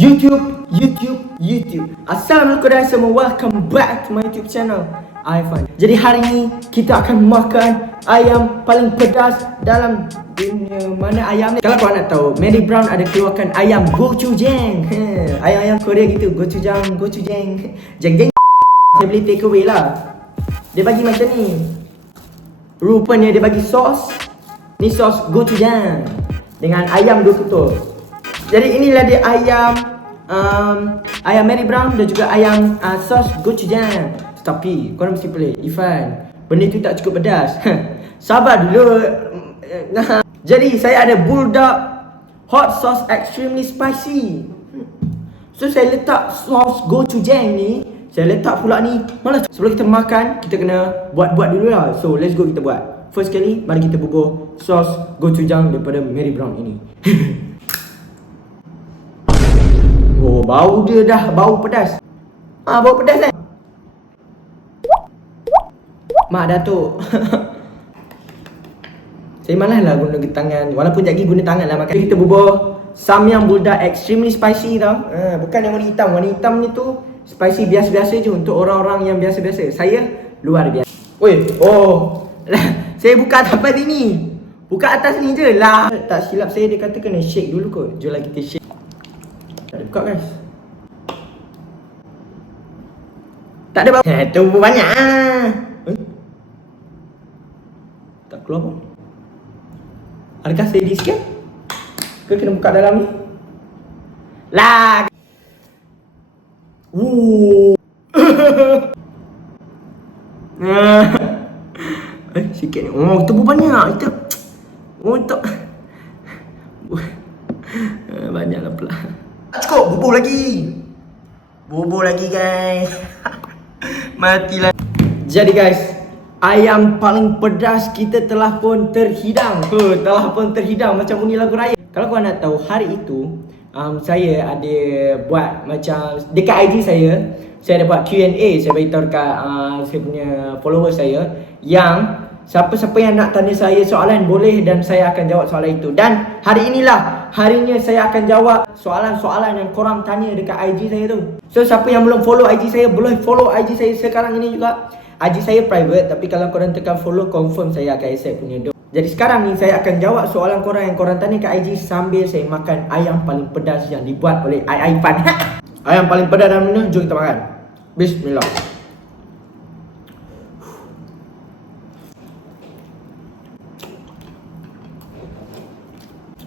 YouTube. Assalamualaikum dan semua, welcome back to my YouTube channel Irfan. Jadi hari ni kita akan makan ayam paling pedas dalam dunia. Mana ayam ni? Kalau korang nak tahu, Mary Brown ada keluarkan ayam gochujang. Ayam-ayam Korea gitu, gochujang. Jeng. Saya beli take away lah. Dia bagi macam ni. Rupanya dia bagi sos. Ni sos gochujang dengan ayam 2 ketul. Jadi inilah dia ayam Mary Brown dan juga ayam sos gochujang. Tapi korang mesti pelik, Irfan, benda tu tak cukup pedas. Sabar dulu. Jadi saya ada bulldog hot sauce extremely spicy. So saya letak sos gochujang ni, saya letak pula ni. Malah sebelum kita makan, kita kena buat dulu lah. So let's go, kita buat. First kali, mari kita bubuh sos gochujang daripada Mary Brown ini. Oh, bau dia dah, bau pedas. Bau pedas kan? Mak Datuk. Saya malas lah guna tangan. Walaupun sekejap lagi guna tangan lah makan. Kita bubuh samyang bulldog extremely spicy tau. Bukan yang warna hitam. Warna hitam ni tu spicy biasa-biasa je untuk orang-orang yang biasa-biasa. Saya luar biasa. Oi, saya buka atas ni. Buka atas ni je lah. Tak silap saya, dia kata kena shake dulu kot. Jom lah kita shake. Tak ada buka guys. Tak ada bau. Tu banyak tak keluar pun. Adakah saya di sikit? Ke kena buka dalam ni? Lah. Sikit ni. Oh, tu banyak. Itu. Oh, tak. Banyaklah pula. Cukup, bubuh lagi guys. Matilah. Jadi guys, ayam paling pedas kita telah pun terhidang. Macam bunyi lagu raya. Kalau korang nak tahu, hari itu saya ada buat macam dekat IG saya ada buat Q&A. Saya beritahu dekat saya punya followers saya, yang siapa-siapa yang nak tanya saya soalan boleh, dan saya akan jawab soalan itu. Dan hari inilah harinya saya akan jawab soalan-soalan yang korang tanya dekat IG saya tu. So siapa yang belum follow IG saya, boleh follow IG saya sekarang ini juga. IG saya private, tapi kalau korang tekan follow, confirm saya akan accept punya doa. Jadi sekarang ni saya akan jawab soalan korang yang korang tanya kat IG sambil saya makan ayam paling pedas yang dibuat oleh Irfan. Ayam paling pedas dalam dunia, jom kita makan. Bismillah.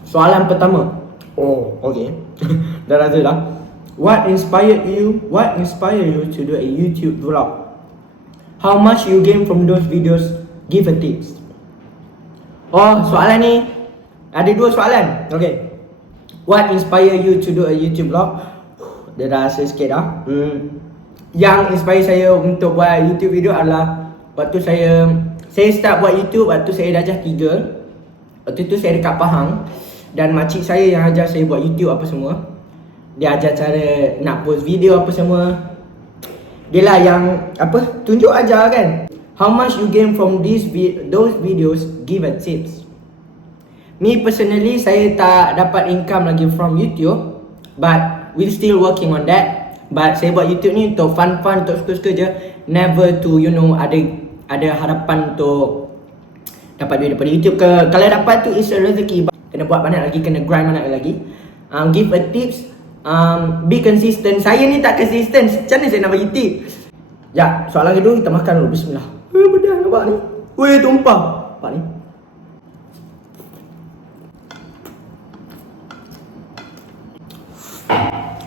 Soalan pertama. Oh, okay. Dah rasa dah. What inspired you to do a YouTube vlog? How much you gain from those videos? Give a tips. Oh, soalan ni ada 2 soalan. Okay. What inspired you to do a YouTube vlog? Dia dah rasa sikit dah. Yang inspire saya untuk buat YouTube video adalah waktu saya start buat YouTube waktu saya darjah 3. Waktu tu saya dekat Pahang, dan makcik saya yang ajar saya buat YouTube apa semua. Dia ajar cara nak post video apa semua. Dia lah yang tunjuk ajar kan. How much you gain from those videos? Give a tips. Me personally, saya tak dapat income lagi from YouTube, but we still working on that. But saya buat YouTube ni untuk fun, untuk suka-suka je. Never to ada harapan untuk dapat duit daripada YouTube ke. Kalau dapat tu is a rezeki. Kena buat banyak lagi, kena grind banyak lagi. Give a tips. Be consistent. Saya ni tak consistent. Macam mana saya nak bagi tips? Ya, soalan kedua kita makan dulu. Bismillah. Pedas nampak ni. Weh, tumpah. Nampak ni.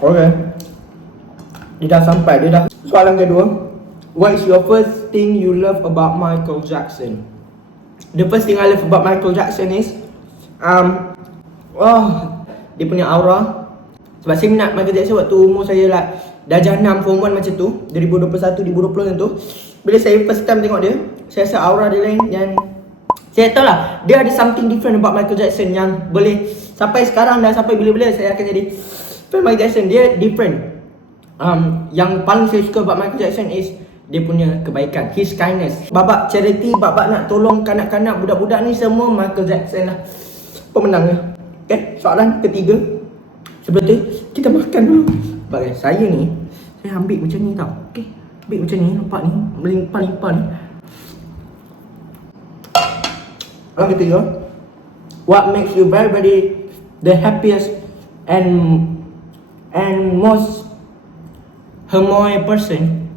Okay. Dia dah sampai. Soalan kedua. What is your first thing you love about Michael Jackson? The first thing I love about Michael Jackson is dia punya aura. Sebab saya minat Michael Jackson waktu umur saya lah darjah 6 form 1 macam tu, 2021, 2020 macam tu. Bila saya first time tengok dia, saya rasa aura dia lain. Dan saya tahu lah, dia ada something different about Michael Jackson yang boleh sampai sekarang dan sampai bila-bila saya akan jadi fan Michael Jackson. Dia different. Yang paling saya suka about Michael Jackson is dia punya kebaikan, his kindness. Babak charity, babak nak tolong kanak-kanak, budak-budak ni, semua Michael Jackson lah pemenangnya. Okay, soalan ketiga. Sebelum tu kita makan dulu. Sebab kan saya ni, saya ambil macam ni tau. Okay, ambil macam ni, nampak ni, melimpah-limpah ni. Orang kata ya, what makes you very very the happiest and most Hermoy person?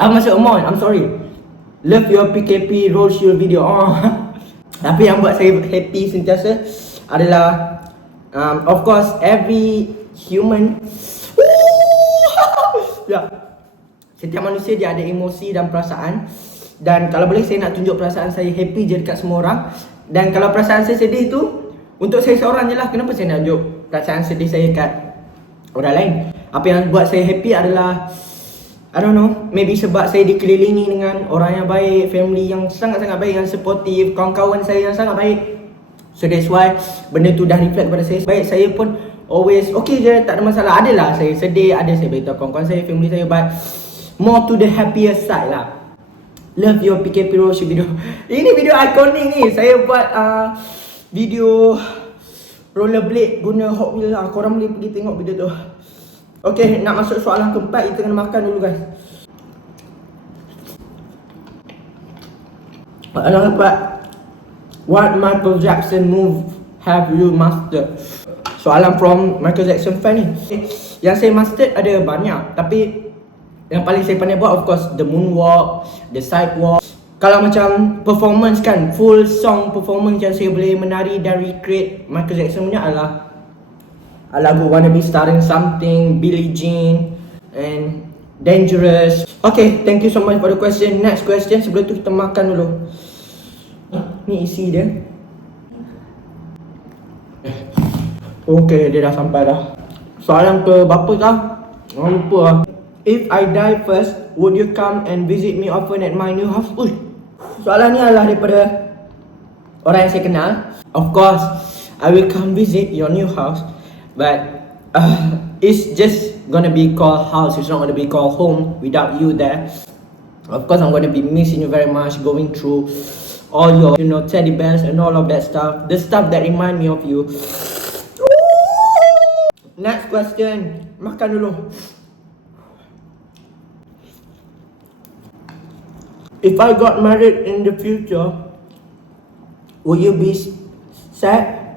Maksud Hermoy, I'm sorry. Love your PKP roll shield video. Oh. Tapi yang buat saya happy sentiasa adalah of course every human ya, setiap manusia dia ada emosi dan perasaan. Dan kalau boleh saya nak tunjuk perasaan saya happy je dekat semua orang. Dan kalau perasaan saya sedih tu untuk saya seorang je lah. Kenapa saya nak tunjuk perasaan sedih saya kat orang lain? Apa yang buat saya happy adalah I don't know, maybe sebab saya dikelilingi dengan orang yang baik, family yang sangat-sangat baik, yang supportive, kawan-kawan saya yang sangat baik. So that's why benda tu dah reflect kepada saya. Baik, saya pun always okay je, tak ada masalah. Adalah saya sedih, ada saya beritahu kawan-kawan saya, family saya, but more to the happier side lah. Love your PKP Roshi video. Ini video ikonik ni. Saya buat video rollerblade guna Hot Wheels lah. Korang boleh pergi tengok video tu. Okay, nak masuk soalan keempat. Kita kena makan dulu guys. Soalan keempat, what Michael Jackson move have you mastered? Soalan from Michael Jackson fan ni. Yang saya mastered ada banyak, tapi yang paling saya pandai buat of course the moonwalk, the sidewalk. Kalau macam performance kan, full song performance yang saya boleh menari dan recreate Michael Jackson punya adalah lagu Wanna Be Starting Something, Billie Jean and Dangerous. Okay, thank you so much for the question. Next question, sebelum tu kita makan dulu. Ni isi dia. Okay, dia dah sampai dah. Soalan ke berapa dah? Jangan lupa lah. If I die first, would you come and visit me often at my new house? Uy, soalan ni adalah daripada orang yang saya kenal. Of course, I will come visit your new house, but it's just gonna be called house. It's not gonna be called home without you there. Of course, I'm gonna be missing you very much, going through all your, teddy bears and all of that stuff. The stuff that remind me of you. Next question. Makan dulu. If I got married in the future, would you be sad?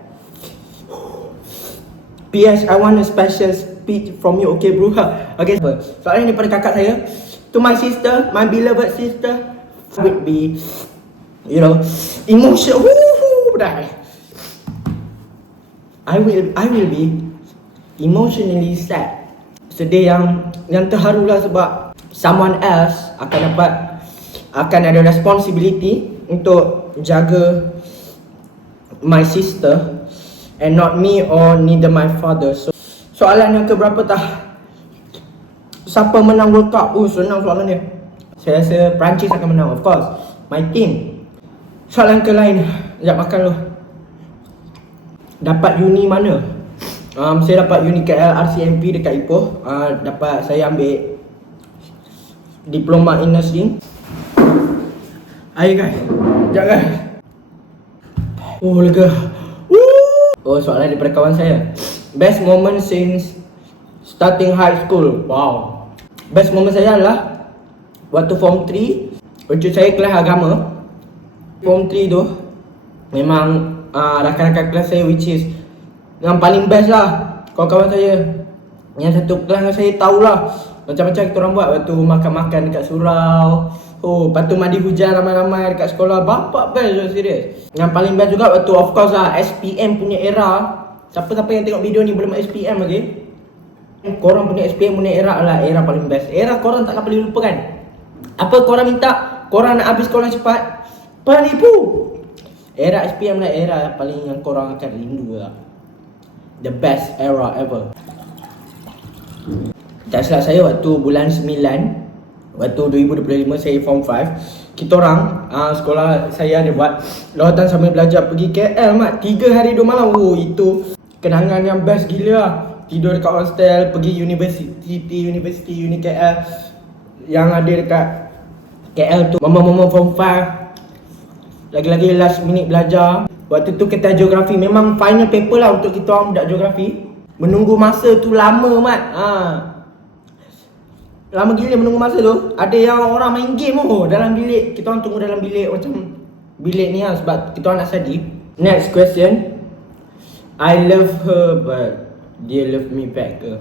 PS, I want a special speech from you, okay bro? Okay, soalan ni daripada kakak saya. To my sister, my beloved sister, would be, emotional. I will be emotionally sad. Sedih yang terharu lah sebab someone else akan ada responsibility untuk jaga my sister and not me or neither my father. So soalan yang keberapa tah? Siapa menang World Cup? Senang soalan dia. Saya rasa Perancis akan menang, of course. My team. Soalan ke lain. Sekejap makan dulu. Dapat uni mana? Saya dapat uni KL RCMP dekat Ipoh. Saya ambil diploma in nursing. Ayo guys, sekejap guys. Oh lega. Oh, soalan daripada kawan saya. Best moment since starting high school. Wow. Best moment saya adalah waktu form 3. Waktu saya kelas agama. Form 3 tu memang rakan-rakan kelas saya, which is yang paling best lah, kawan-kawan saya. Yang satu kelas dengan saya tahulah macam-macam kita orang buat. Waktu makan-makan dekat surau. Oh, lepas tu mandi hujan ramai-ramai dekat sekolah. Bapak best je, serius. Yang paling best juga waktu of course lah SPM punya era. Siapa-siapa yang tengok video ni belum SPM lagi, korang punya SPM punya era adalah era paling best. Era korang takkan boleh lupakan. Apa korang minta? Korang nak habis sekolah cepat, penipu. Era SPM lah era paling yang korang akan rindu lah. The best era ever. Tak silap saya waktu bulan 9, waktu 2025 saya form 5, kita orang sekolah saya ada buat lawatan sambil belajar pergi KL mat 3 hari 2 malam. Oh, itu kenangan yang best gila lah. Tidur dekat hostel, pergi university uni KL yang ada dekat KL tu. Mama form 5 lagi-lagi last minute belajar. Waktu tu kita geografi, memang final paper lah untuk kita orang budak geografi. Menunggu masa tu lama mat. Lama gila menunggu masa tu. Ada yang orang main game dalam bilik. Kita orang tunggu dalam bilik macam bilik ni sebab kita orang nak study. Next question. I love her but dia love me back ke?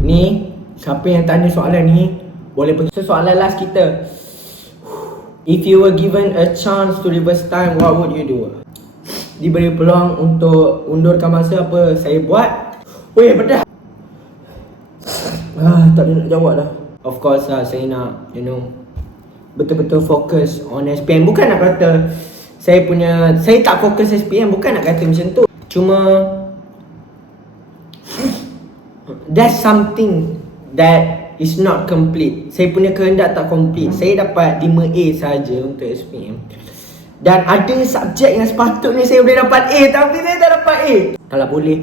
Ni siapa yang tanya soalan ni boleh pergi. Soalan last kita. If you were given a chance to reverse time, what would you do? Diberi peluang untuk undurkan masa, apa saya buat? Weh, pedas. Tak ada nak jawab dah. Of course saya nak, betul-betul fokus on SPM. Bukan nak kata saya tak fokus SPM, bukan nak kata macam tu. Cuma that's something that is not complete. Saya punya kehendak tak complete. Saya dapat 5A saja untuk SPM. Dan ada subjek yang sepatutnya saya boleh dapat A, tapi saya tak dapat A. Kalau boleh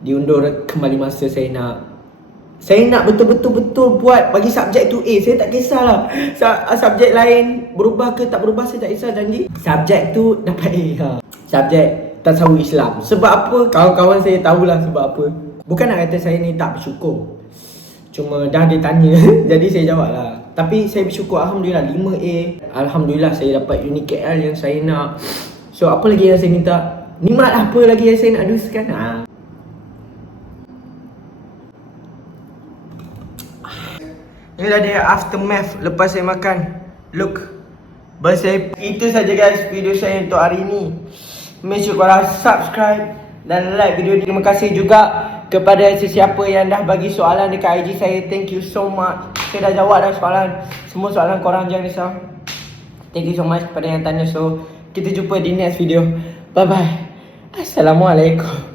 diundur kembali masa, saya nak betul-betul buat bagi subjek tu A. Saya tak kisahlah subjek lain berubah ke tak berubah, saya tak kisah, janji. Subjek tu dapat A. Subjek tasawuf Islam. Sebab apa? Kawan-kawan saya tahulah sebab apa. Bukan nak kata saya ni tak bersyukur, cuma dah dia tanya jadi saya jawab lah. Tapi saya bersyukur, Alhamdulillah 5A. Alhamdulillah saya dapat uni KL yang saya nak. So apa lagi yang saya minta? Nikmat apa lagi yang saya nak dustakan? Inilah dia aftermath lepas saya makan. Look, itu saja guys video saya untuk hari ini. Make sure korang subscribe dan like video ni. Terima kasih juga kepada sesiapa yang dah bagi soalan dekat IG saya. Thank you so much. Saya dah jawab dah soalan. Semua soalan korang, jangan risau. Thank you so much kepada yang tanya. So kita jumpa di next video. Bye bye. Assalamualaikum.